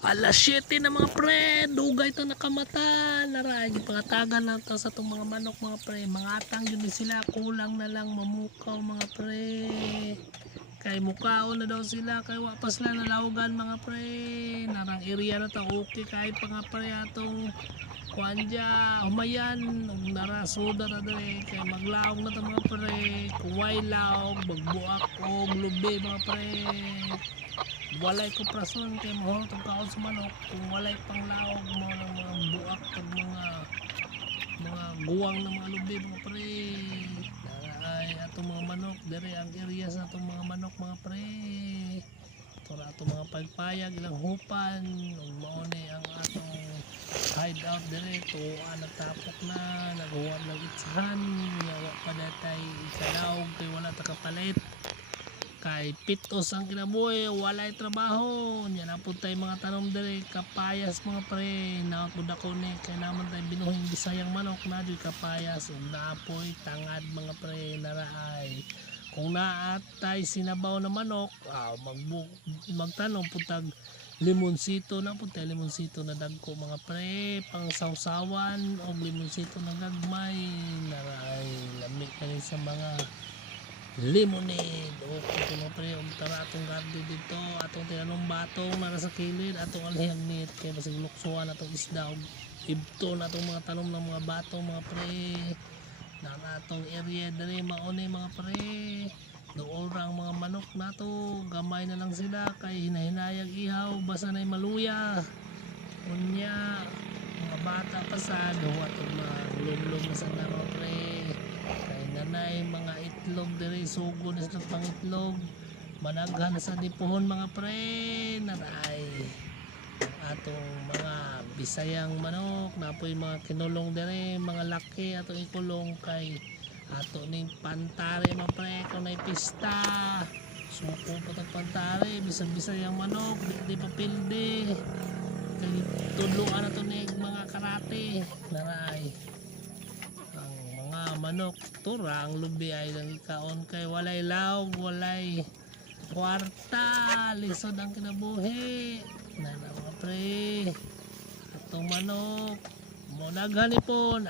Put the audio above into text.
Alas 7 na mga pre, dugay to nakamata. Naray, pangatagan na to sa itong mga manok mga pre. Mangatang yun sila, kulang na lang mamukaw mga pre. Kay mukhaon na daw sila, kay wapas lang nalawagan mga pre. Narang area na to, okay kahit pa nga pre atong kuandya, humayan, narasoda na dali. Kay maglaog na to mga pre. Kung way laog, magbuak o lubi mga pre. Walay koprasyon kay mahal itong kaon sa manok. Kung walay panglaog mo ng mga buak at mga guwang ng mga lubi mga pre, ay atong mga manok dire ang area sa atong mga manok mga pre. Tora atong mga pagpayag ilang hupan ug mao ni ang atong hideout dire. Tuwa nagtapok na naghuwad ng itsahan yawa pa datay ikalaog kay wala ta kapalit. Kay pitos ang kinabuhi, walay trabaho. Nya na po tayo mga tanom dire, kapayas mga pre. Naot po dako ni kay naman tayo binuhing bisayang manok na di kapayas ug naapoy tangad mga pre naraay. Kung naatay sinabaw na manok, magtanong po tag limonsito na po tayo, limonsito na dagko mga pre, pang sawsawan o limonsito na gagmay naraay lamig na rin sa mga lemonade. Okay ko mga pre, tara atong garden dito, atong tinanong batong nara sa kilid, atong alihang net kay basig luksuan atong isda og ibto na atong mga tanom ng mga batong mga pre na atong area diri mauni mga pre. Doon ang mga manok nato gamay na lang sila kay hinahinayag ihaw basa na'y maluya unya mga bata pa sa duwa atong mga lulog na sa mga pre. Nanay mga itlog diri sugo na sa pangitlog managhan sa dipuhon mga pre naray atong mga bisayang manok napoy mga kinulong diri mga laki atong ikulong kay ato ning pantare mga pre kung may pista suko pa tag pantare bisag bisayang manok di pa pilde kay tudloan ato ning mga karate naray manok turang lubi ay lang ikaon kay walay laog walay kwarta lisod ang kinabuhi na mga pre atong manok mo naghanipon